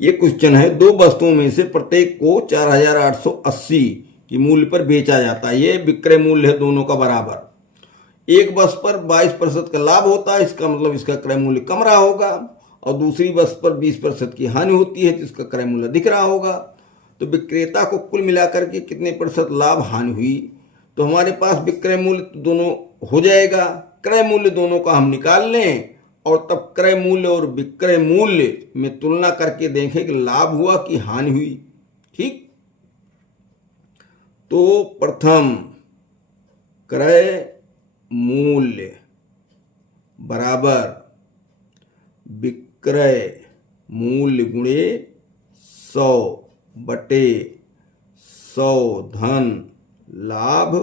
ये क्वेश्चन है, दो वस्तुओं में से प्रत्येक को 4880 की मूल्य पर बेचा जाता है। ये विक्रय मूल्य है दोनों का बराबर। एक वस्तु पर 22% का लाभ होता है, इसका मतलब इसका क्रय मूल्य कम रहा होगा, और दूसरी वस्तु पर 20% की हानि होती है तो इसका क्रय मूल्य दिख रहा होगा। तो विक्रेता को कुल मिलाकर के कितने प्रतिशत लाभ हानि हुई, तो हमारे पास विक्रय मूल्य दोनों हो जाएगा, क्रय मूल्य दोनों का हम निकाल लें और तब क्रय मूल्य और विक्रय मूल्य में तुलना करके देखें कि लाभ हुआ कि हानि हुई। ठीक, तो प्रथम क्रय मूल्य बराबर विक्रय मूल्य गुणे 100 बटे 100 धन लाभ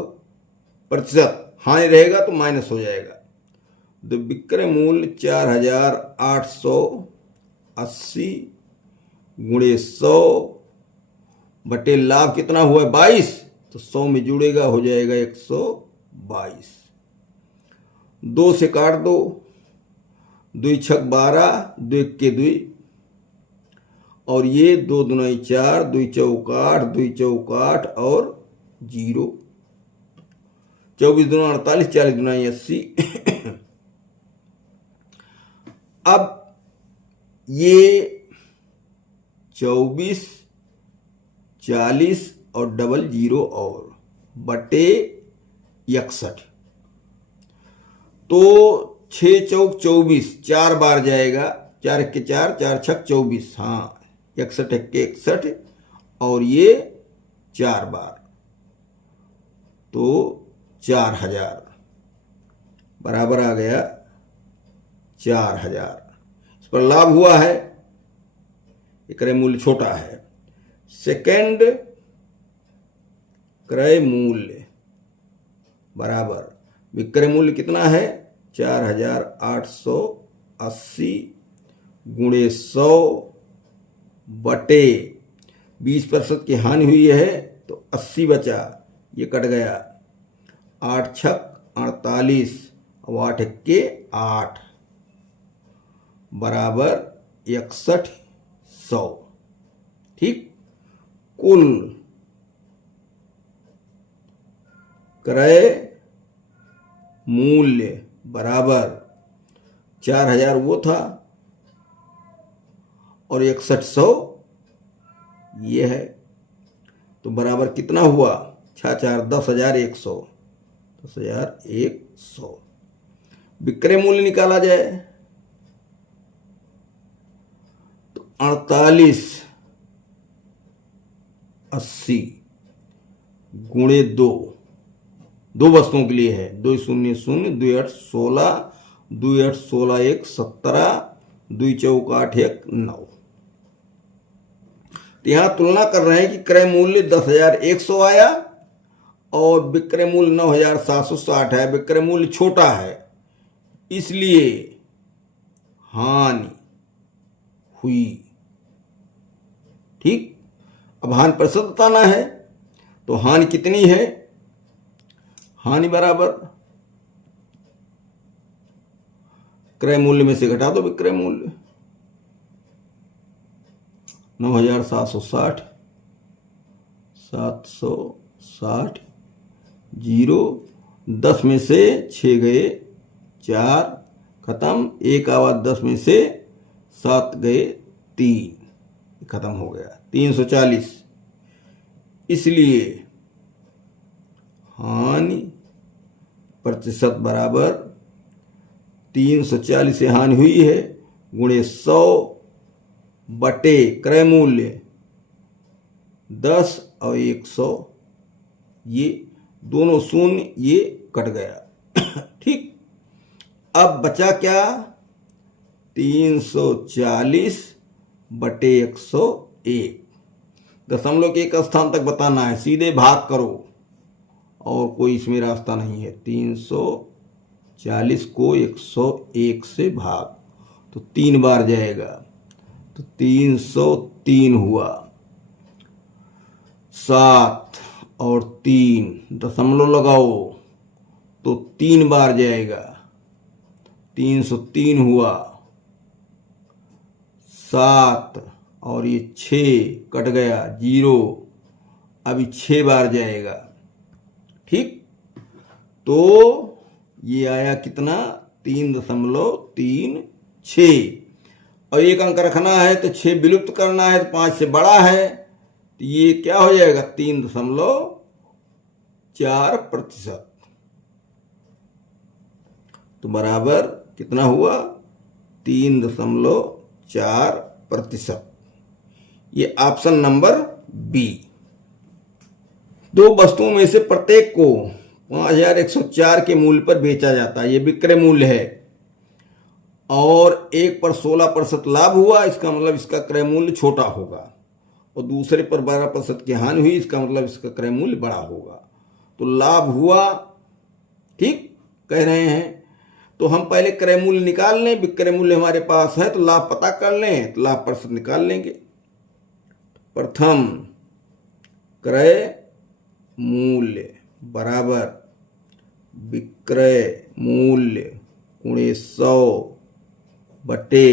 प्रतिशत, हानि रहेगा तो माइनस हो जाएगा। तो विक्रय मूल्य 4880 गुणे 100 बटे लाभ कितना हुआ 22, तो 100 में जुड़ेगा हो जाएगा 122। 2 से काट दो, 2 छक 12, 2 इक्के 2, और ये 2 दूनी 4, 2 चौक 8, 2 चौक 8 और 0, 24 दूना 48, 40 दूना 80। अब ये 24, 40 और डबल 0 और बटे 61, तो 6 चौक 24, 4 बार जाएगा, 4 इक्के 4, 4 छक 24, हाँ 61 इक्के 61, और ये 4 बार, तो 4000 बराबर आ गया 4000। इस पर लाभ हुआ है, क्रय मूल्य छोटा है। सेकंड क्रय मूल्य बराबर विक्रय मूल्य कितना है 4880 गुणे 100 बटे 20% की हानि हुई है तो 80 बचा, ये कट गया, 8 छक 48 और 8 इक्के 8 बराबर 6100। ठीक, कुल क्रय मूल्य बराबर 4000 वो था और 6100 ये है, तो बराबर कितना हुआ 6 10,100, 10,100। विक्रय मूल्य निकाला जाए तो 4880 गुणे 2, दो वस्तुओं के लिए है, 2 शून्य 0, 2 8 16, 2 8 16 1 17, 2 चौक 8 1 9। तो यहां तुलना कर रहे हैं कि क्रय मूल्य 10,100 आया और विक्रय मूल्य 9,760 है। विक्रय मूल्य छोटा है इसलिए हानि हुई। ठीक, अब हानि प्रतिशत बताना है, तो हानि कितनी है, हानि बराबर क्रय मूल्य में से घटा दो विक्रय मूल्य, 9,760, 760, 0, 10 में से 6 गए 4, खत्म, 1 आवा 10 में से 7 गए 3, खत्म हो गया 340। इसलिए हानि प्रतिशत बराबर 340 से हानि हुई है गुणे 100 बटे क्रय मूल्य 10 और 100, ये दोनों शून्य, ये कट गया। ठीक, अब बचा क्या 340 बटे 101, दशमलव के एक स्थान तक बताना है, सीधे भाग करो और कोई इसमें रास्ता नहीं है। 340 को 101 से भाग तो 3 बार जाएगा, तो 303 हुआ, 7 और 3 दशमलव लगाओ तो 3 बार जाएगा, 303 हुआ, 7 और ये 6 कट गया 0, अभी 6 बार जाएगा। ठीक, तो ये आया कितना 3.36। और एक अंक रखना है तो 6 विलुप्त करना है तो 5 से बड़ा है, तो ये क्या हो जाएगा 3.4%। तो बराबर कितना हुआ 3.4%। ये ऑप्शन नंबर बी। दो वस्तुओं में से प्रत्येक को 5104 के मूल्य पर बेचा जाता है, ये विक्रय मूल्य है, और एक पर 16% लाभ हुआ, इसका मतलब इसका क्रय मूल्य छोटा होगा, और दूसरे पर 12% की हानि हुई, इसका मतलब इसका क्रय मूल्य बड़ा होगा। तो लाभ हुआ, ठीक कह रहे हैं। तो हम पहले क्रय मूल्य निकाल लें, विक्रय मूल्य हमारे पास है तो लाभ पता कर लें, तो लाभ प्रतिशत निकाल लेंगे। प्रथम क्रय मूल्य बराबर विक्रय मूल्य गुणे 100 बटे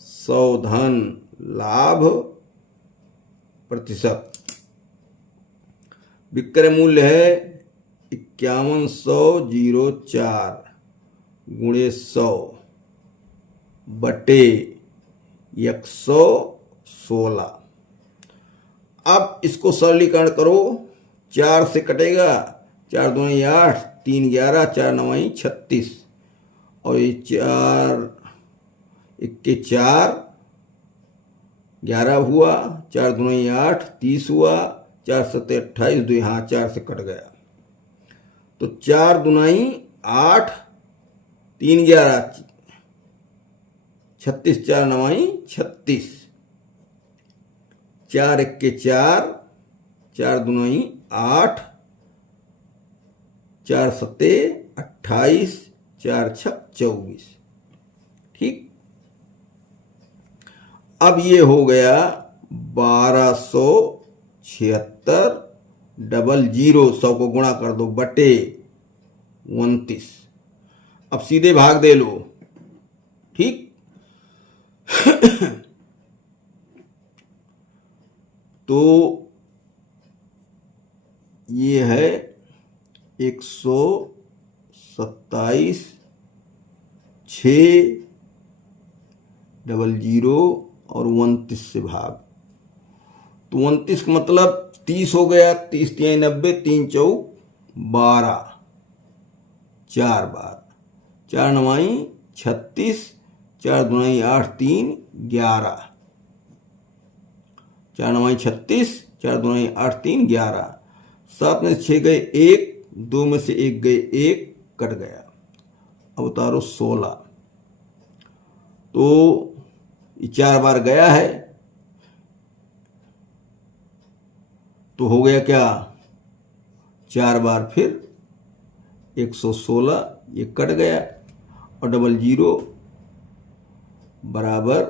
100 धन लाभ प्रतिशत। विक्रय मूल्य है 5104 गुणे 100 बटे 116। अब इसको सरलीकरण करो, 4 से कटेगा, 4 दूनी 8, 3 11, 4 9 36, और ये 4 इक्के 4 11 हुआ, 4 दूनी 8 30 हुआ, 4 सत्ते 28, 2 हाँ 4 से कट गया, तो 4 दूनी 8, 3 11 36, 4 9 36, 4 इक्के 4, 4 दूनी 8, 4 सत्ते 28, 4 छक 24। ठीक, अब ये हो गया 1276, डबल 0 100 को गुणा कर दो बटे 29। अब सीधे भाग दे लो। ठीक, तो ये है 127, 6 डबल 0 और 29 से भाग, तो 29 का मतलब 30 हो गया, 30 3 90, 3 चौक 12, 4 बार, 4 9 36, 4 दूनी 8, 3 11, 4 9 36, 4 दूनी 8 3 11, 7 में से 6 गए 1, 2 में से 1 गए 1, कट गया। अब उतारो 16, तो ये 4 बार गया है, तो हो गया क्या 4 बार फिर 116, ये कट गया, और डबल 0 बराबर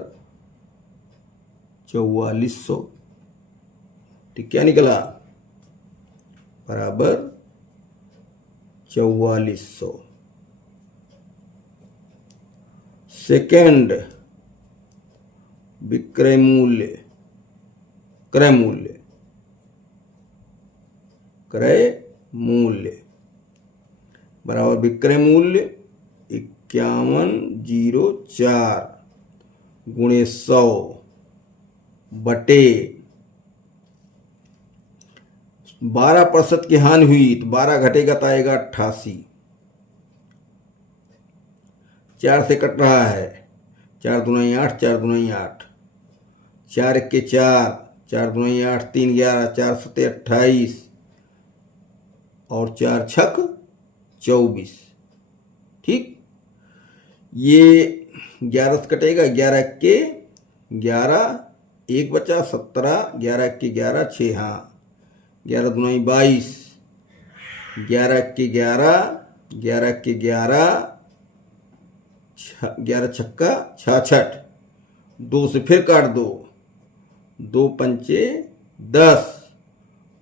4400। ठीक, क्या निकला बराबर 4400। सेकेंड विक्रय मूल्य क्रय मूल्य बराबर विक्रय मूल्य 5104 गुणे 100 बटे 12% की हानि हुई, तो 12 घटेगा तो आएगा 88, 4 से कट रहा है, 4 दूनी 8, 4 दूनी 8, 4 इक्के 4, 4 दूनी 8, 3 11, 4 सत्ते 28, और 4 छक 24। ठीक, ये 11 से कटेगा, 11 इक्के 11, 1 बचा 17, 11 इक्के 11, 6 हाँ, 11 दूनी 22, 11 इक्के 11, 11 इक्के 11, 11 छक्का 66, 2 से फिर काट दो, 2 पंचे 10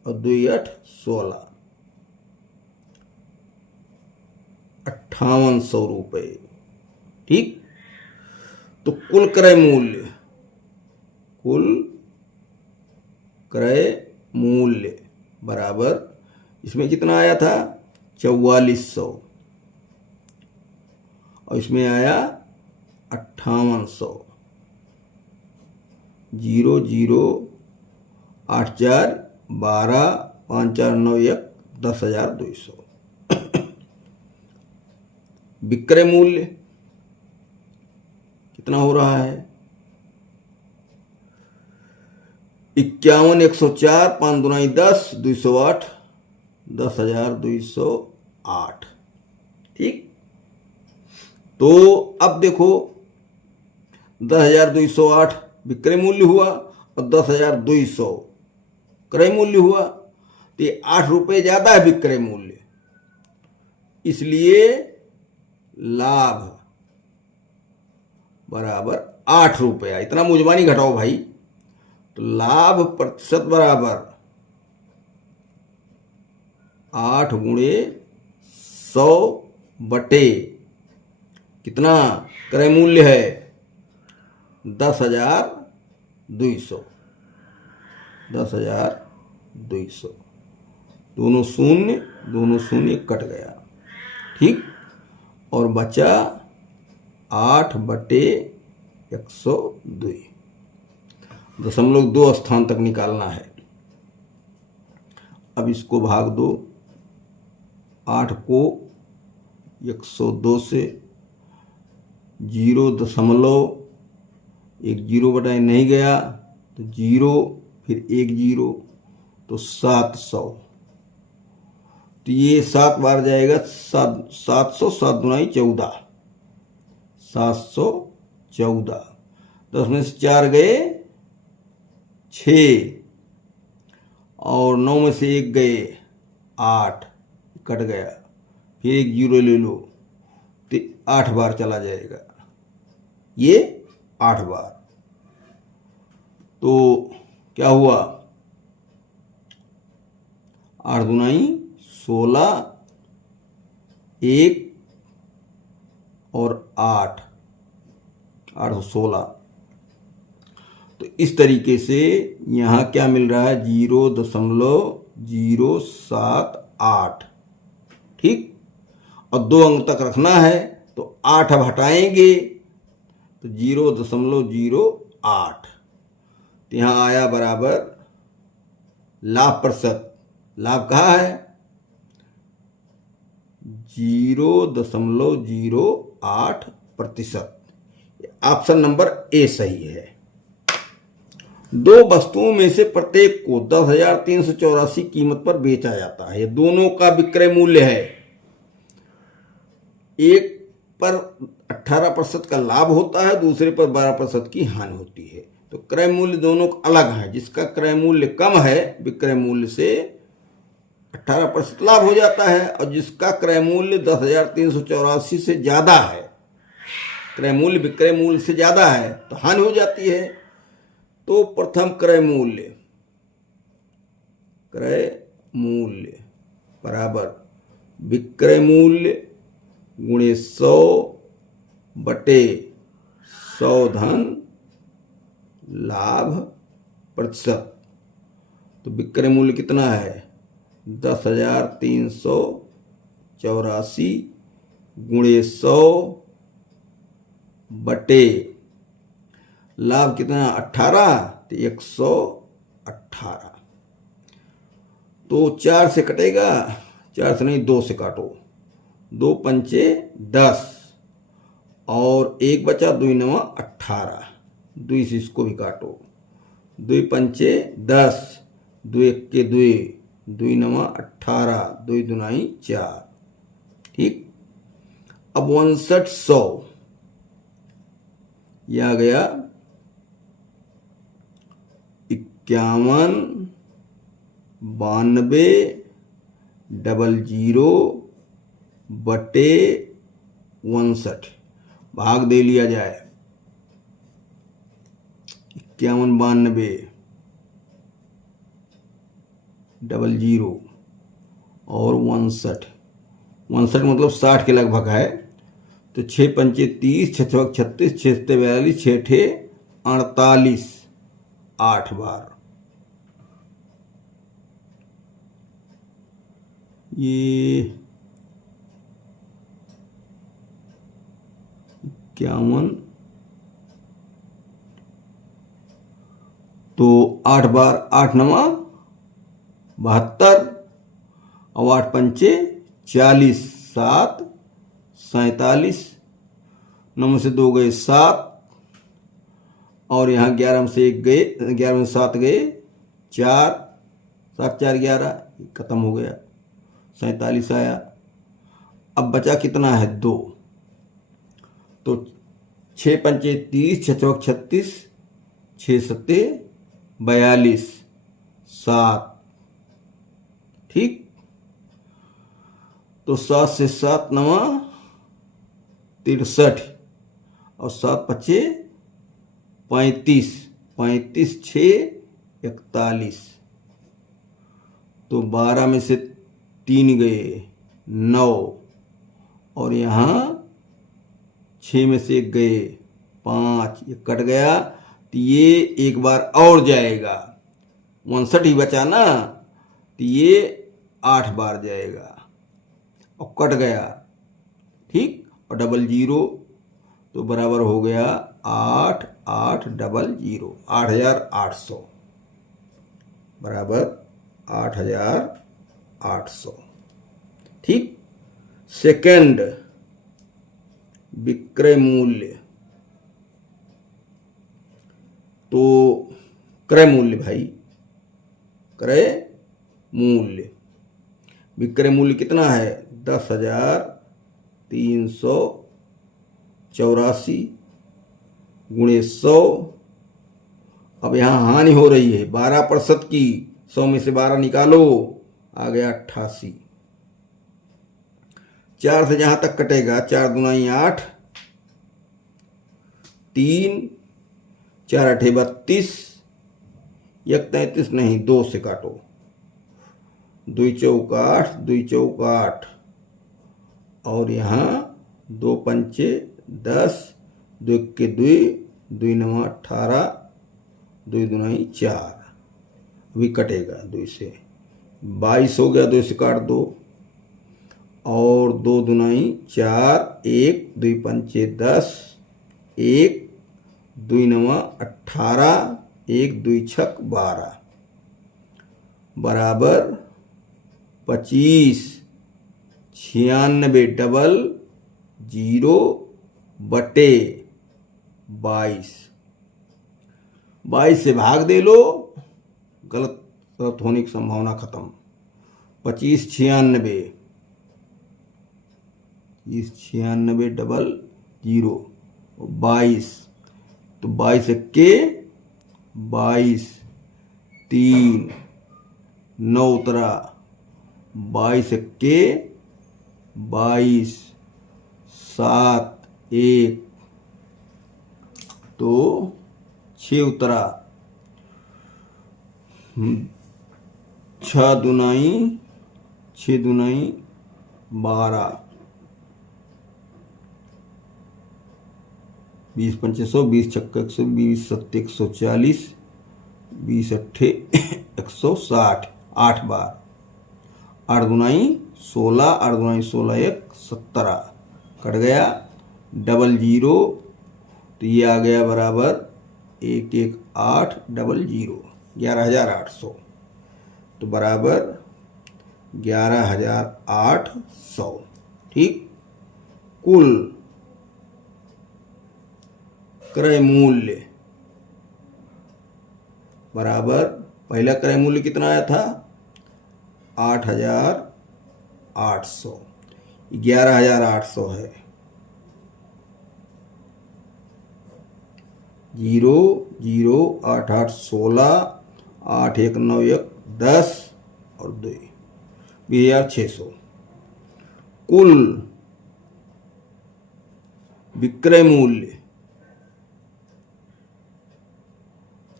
और 2 8 16, 5800 रुपये। ठीक, तो कुल क्रय कुल क्रय मूल्य बराबर, इसमें कितना आया था 4400 और इसमें आया 5800, 0 0 8 4 12 5 4 9 1 10,200। विक्रय मूल्य कितना हो रहा है 51 104 5 दूनी 10 208 10,208। ठीक, तो अब देखो 10,208 विक्रय मूल्य हुआ और 10,200 क्रय मूल्य हुआ, तो ये 8 रुपये ज्यादा है विक्रय मूल्य, इसलिए लाभ बराबर 8 रुपया। इतना मुजबानी घटाओ भाई, तो लाभ प्रतिशत बराबर 8 गुणे 100 बटे कितना क्रय मूल्य है 10,200, 10,200, दोनों शून्य कट गया। ठीक, और बचा 8 बटे 102, 0.2 स्थान तक निकालना है। अब इसको भाग दो, 8 को 102 से, 0.1 जीरो बटाए नहीं गया तो 0 फिर 1 0 तो 700, तो ये 7 बार जाएगा 700, 7 दूनी 14, 714, 10 में से 4 गए 6 और 9 में से 1 गए 8, कट गया, फिर 1 0 ले लो तो 8 बार चला जाएगा, ये 8 बार। तो क्या हुआ 8 दूनी 16, 1 और 8, 816। तो इस तरीके से यहाँ क्या मिल रहा है 0.078। ठीक, और 2 अंक तक रखना है तो 8 अब हटाएंगे तो 0.08, तो यहाँ आया बराबर लाभ प्रतिशत। लाभ कहाँ है 0.08%। ऑप्शन नंबर ए सही है। 2 वस्तुओं में से प्रत्येक को 10,384 कीमत पर बेचा जाता है, दोनों का विक्रय मूल्य है। एक पर 18% का लाभ होता है, दूसरे पर 12% की हानि होती है। तो क्रय मूल्य दोनों अलग है, जिसका क्रय मूल्य कम है विक्रय मूल्य से 18% लाभ हो जाता है, और जिसका क्रय मूल्य 10,384 से ज्यादा है, क्रय मूल्य विक्रय मूल्य से ज्यादा है, तो हानि हो जाती है। तो प्रथम क्रय मूल्य बराबर विक्रय मूल्य गुणे 100 बटे 100 धन लाभ प्रतिशत। तो विक्रय मूल्य कितना है 10,384 गुणे 100 बटे लाभ कितना 18, तो 118। तो 4 से कटेगा, 4 से नहीं 2 से काटो, 2 पंचे 10 और 1 बचा 2 9 18, 2 से इसको भी काटो, 2 पंचे 10, 2 1 के 2, 2 9 18, 2 दूनी 4। ठीक, अब 6100 यह आ गया 51 92 00 बटे 59, भाग दे लिया जाए 51 92 00 और 59, 59 मतलब 60 के लगभग है। तो 6 पंचे 30, 6 छक्के 36, 6 42, 6 48, 8 बार। ये 51, तो 8 बार 8 नवा 72 और 8 पंचे 40, 7 47, 9 में से 2 गए 7 और यहाँ 11 में से 1 गए, 11 में से 7 गए 4, 7 4 11, खत्म हो गया, 47 आया। अब बचा कितना है 2, तो 6 पंचे 30, 6 चौक 36, 6 सत्ते 42, 7, ठीक। तो 7 से 7 नवा 63 और 7 पचे 35, 35 6 41, तो 12 में से 3 गए 9 और यहाँ 6 में से 1 गए 5, ये कट गया, तो ये एक बार और जाएगा, 59 ही बचा ना, तो ये 8 बार जाएगा और कट गया, ठीक। और 00 तो बराबर हो गया 8 8 00, 8800 बराबर 8800, ठीक। सेकंड, विक्रय मूल्य, तो क्रय मूल्य भाई, क्रय मूल्य, विक्रय मूल्य कितना है 10,384 गुणे 100। अब यहाँ हानि हो रही है 12% की, 100 में से 12 निकालो, आ गया 88। 4 से जहां तक कटेगा 4 दूनाई 8, 3 4 8 32, 1 33 नहीं, 2 से काटो, 2 चौक 8, 2 चौक 8 और यहाँ 2 पंचे 10, 2 के 2, 2 नवा 18, 2 दुनाई 4, भी कटेगा 2 से, 22 हो गया, 2 से काट दो और 2 दुनाई 4, 1 2 पंचे 10, 1 2 नवा 18, 1 2 छक 12 बराबर 25, 96 डबल 0 बटे 22, 22 से भाग दे लो, गलत होने की संभावना खत्म। 25 96, 96 डबल 0 22, तो 22 के 22, 3 9 उतरा, 22 के 22, 7 1, तो 6 उतरा, 6 दुनाई 12, 20 पंचे 100, 20 छक्का 120, 7 140, 20 अट्ठे 160, 8 बार, 8 दुनाई 16, 8 दुनाई 16 1 17, कट गया, 00 तो ये आ गया बराबर 11800, 11800, तो बराबर 11800, ठीक। कुल क्रय मूल्य बराबर, पहला क्रय मूल्य कितना आया था 8800, 11800 है, 0 0 8 8 16, 8 1 9 1 10 और 2 2600। कुल विक्रय मूल्य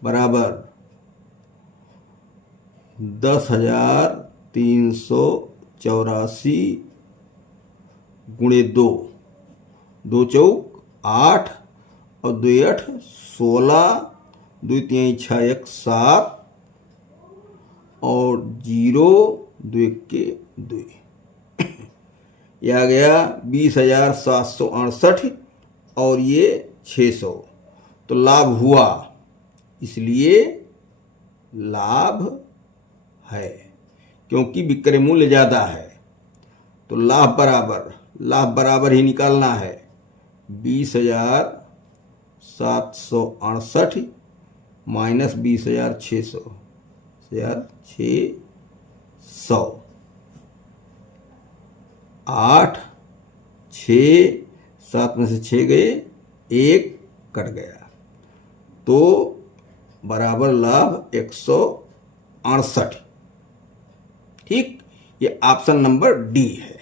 बराबर 10,384 गुणे 2, 2 चौक 8 और 2 8 16 2 3 6 1 7 और 0 2 के 2, यह आ गया 20,768 और ये 600। तो लाभ हुआ, इसलिए लाभ है क्योंकि विक्रय मूल्य ज़्यादा है। तो लाभ बराबर ही निकालना है 20,768 माइनस 20,600, 8 6 7 में से 6 गए, 1 कट गया, तो बराबर लाभ 168। ठीक, ये ऑप्शन नंबर डी है।